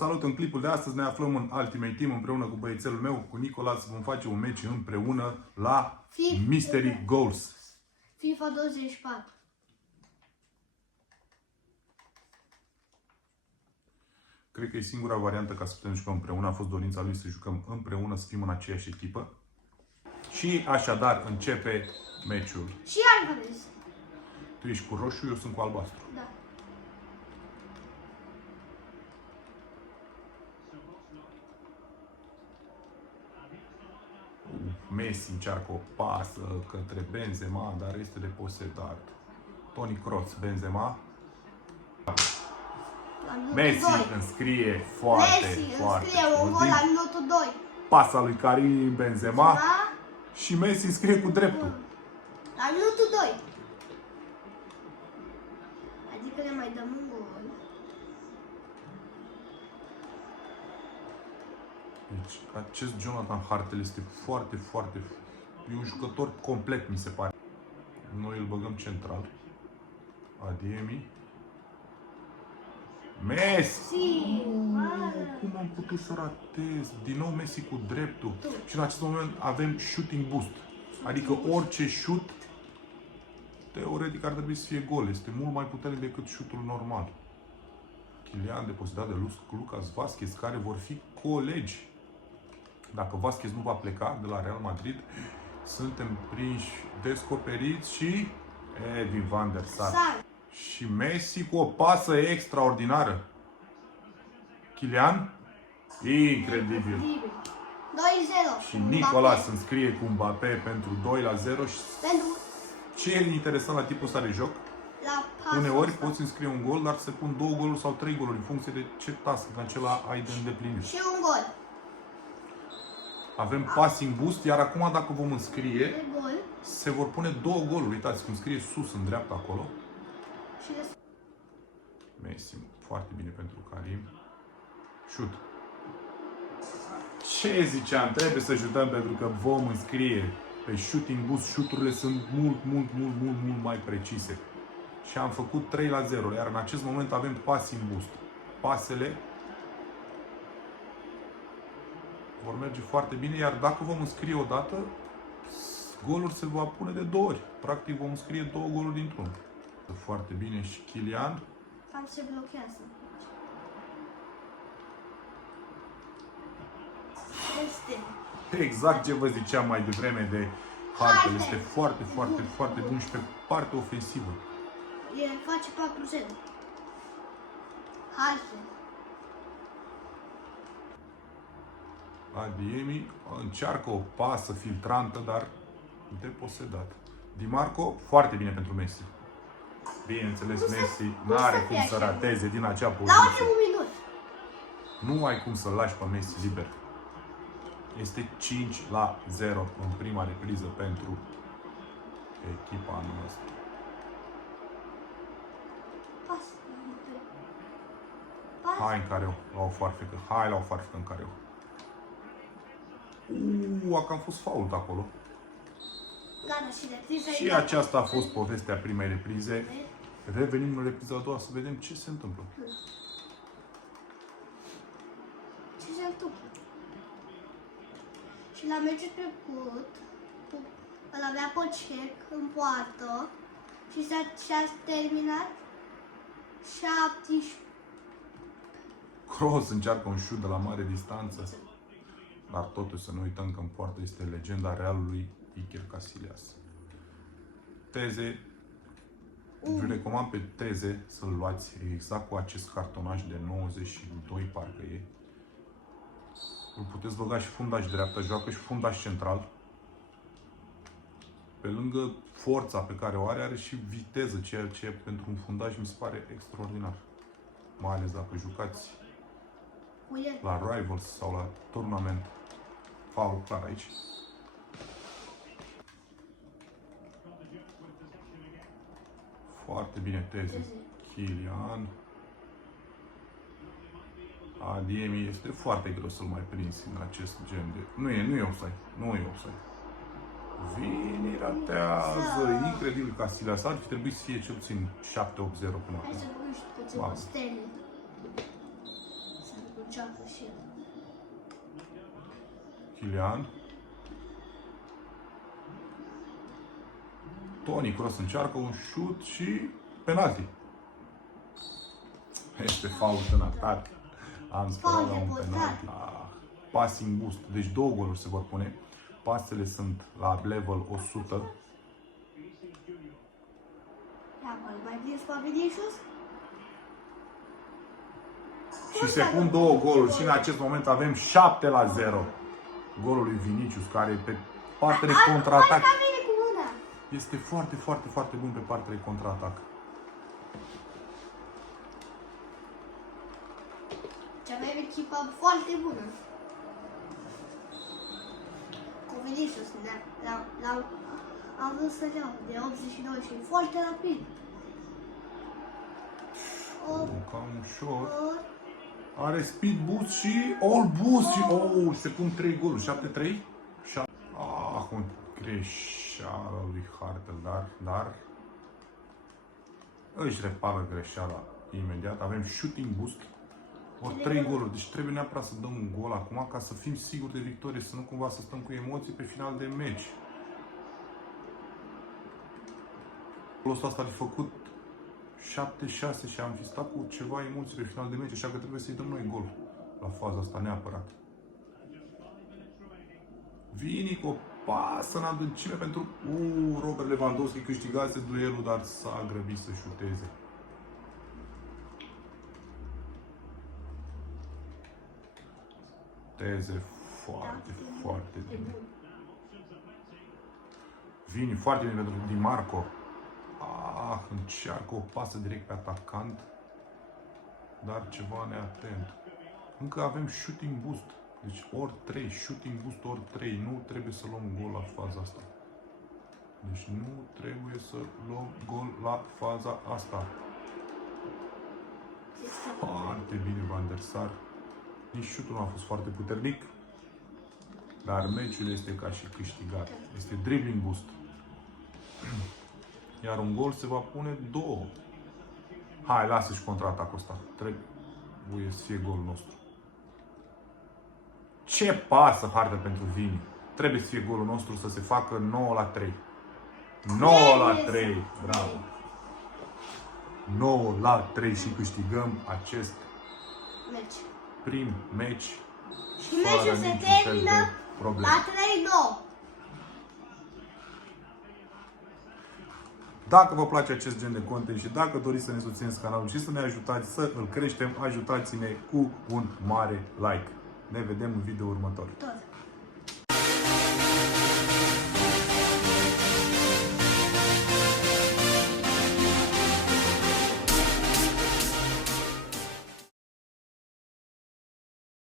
Salut! În clipul de astăzi ne aflăm în Ultimate Team împreună cu băiețelul meu, cu Nicolas. Vom face un meci împreună la Mystery Goals. FIFA 24. Cred că e singura variantă ca să putem juca împreună. A fost dorința lui să jucăm împreună, să fim în aceeași echipă. Și așadar începe meciul. Și Alvarez. Tu ești cu roșu, eu sunt cu albastru. Da. Messi încearcă o pasă către Benzema, dar este deposedat. Toni Kroos, Benzema. Messi înscrie foarte un gol la minutul 2. Pasa lui Karim Benzema și Messi înscrie cu dreptul. La minutul 2. Adică ne mai dăm un gol. Deci acest Jonathan Hartel este foarte... E un jucător complet, mi se pare. Noi îl băgăm central. Adeyemi. Messi! Cum am putut să ratez? Din nou Messi cu dreptul. Și în acest moment avem shooting boost. Adică orice shoot, teoretic ar trebui să fie gol. Este mult mai puternic decât shootul normal. Kylian depozitat de Lucas Vazquez, care vor fi colegi. Dacă Vazquez nu va pleca de la Real Madrid, suntem prinși, descoperiți și Edwin van der Sar. Și Messi cu o pasă extraordinară. Kylian? Incredibil. 2-0. Și Nicolas înscrie cu Mbappé pentru 2-0. Ce e interesant la tipul ăsta de joc? Uneori poți înscrie un gol, dar se pun 2 goluri sau 3 goluri în funcție de ce task în acela ai de îndeplinit. Și un gol. Avem passing boost, iar acum dacă vom înscrie, se vor pune 2 goluri. Uitați cum scrie sus în dreapta acolo. Messi, foarte bine pentru Karim. Shoot. Ce ziceam? Trebuie să jutăm pentru că vom înscrie. Pe shooting boost, shoot-urile sunt mult mai precise. Și am făcut 3-0, iar în acest moment avem passing boost. Pasele vor merge foarte bine, iar dacă vom înscrie o dată, golul se va pune de 2 ori. Practic vom înscrie 2 goluri dintr-unul. Foarte bine și Kylian. Am se blochează. Exact ce vă ziceam mai devreme de Hartel. Este foarte bun și pe partea ofensivă. Face 4-0. Hartel. Adeyemi încearcă o pasă filtrantă, dar deposedat. Di Marco, foarte bine pentru Messi. Bineînțeles, Messi nu are cum să rateze din acea poziție. La ultimul minut. Nu ai cum să-l lași pe Messi liber. Este 5-0 în prima repriză pentru echipa noastră. Hai în careu, la o foarfecă. Hai la o foarfecă în careu. Că am fost fault acolo. Și aceasta a fost povestea primei reprize. Revenim în repriza a doua să vedem ce se întâmplă. Ce se întâmplă? Și la meciul trecut îl avea pe Cech în poartă și și-a terminat 17. Kroos încearcă un șut de la mare distanță. Dar totuși să nu uităm că în poartă este legenda Realului Iker Casillas. Teze. Vă recomand pe Teze să-l luați exact cu acest cartonaj de 92, parcă e. Îl puteți băga și fundaș dreapta, joacă și fundaș central. Pe lângă forța pe care o are, are și viteză, ceea ce pentru un fundaș mi se pare extraordinar. Mai ales dacă jucați la Rivals sau la turnament. Faul clar aici. Foarte bine Teze. Kylian. Adeyemi este foarte greu să-l mai prinzi în acest gen de... Nu e offside. Nu e offside. Vine, ratează. Incredibil Casillas. Ar fi trebuit să fie cel puțin 7-8-0 până acum. Hai să nu știu câți stele. încearcă și el. Kylian. Toni Kroos încearcă un șut și penalti. Este fault în atac. Am sperat la un penalti. Passing boost. Deci 2 goluri se vor pune. Pasele sunt la level 100. Ia, mai vin pe Vinicius? Și se pun 2 goluri și în acest moment avem 7-0. Golul lui Vinicius, care pe partea de contraatac este foarte, foarte, foarte bun pe partea de contraatac. Ce avem echipa foarte bună. Cu Vinicius, am vrut să iau de 89 și foarte rapid. Cam ușor. Are speed boost și all boost și se pun 3 goluri, 7-3. Un greșeală lui Hartel, dar își repară greșeala imediat. Avem shooting boost, ori 3 goluri. Deci trebuie neapărat să dăm un gol acum ca să fim siguri de victorie, să nu cumva să stăm cu emoții pe final de meci. Golul ăsta a făcut 7-6 și am fi stat cu ceva emoții pe final de meci, așa că trebuie să-i dăm noi gol la faza asta neapărat. Vini cu o pasă în adâncime pentru Robert Lewandowski, câștigase duelul, dar s-a grăbit să șuteze. Teze foarte, foarte bine. Vini foarte bine pentru Di Marco. Încearcă o pasă direct pe atacant, dar ceva neatent. Încă avem shooting boost. Deci ori 3, shooting boost ori 3. Nu trebuie să luăm gol la faza asta. Deci nu trebuie să luăm gol la faza asta. Foarte bine Van der Sar. Nici șutul nu a fost foarte puternic. Dar meciul este ca și câștigat. Este dribbling boost. Iar un gol se va pune 2. Hai, lasă și contraatacul ăsta. Trebuie să fie golul nostru. Ce pasă hardă pentru Vini. Trebuie să fie golul nostru, să se facă 9-3. 9-3. Bravo. 9-3 și câștigăm acest prim meci. Și meciul se termină la 3-9. Dacă vă place acest gen de content și dacă doriți să ne susțineți canalul și să ne ajutați să îl creștem, ajutați-ne cu un mare like. Ne vedem în video următor.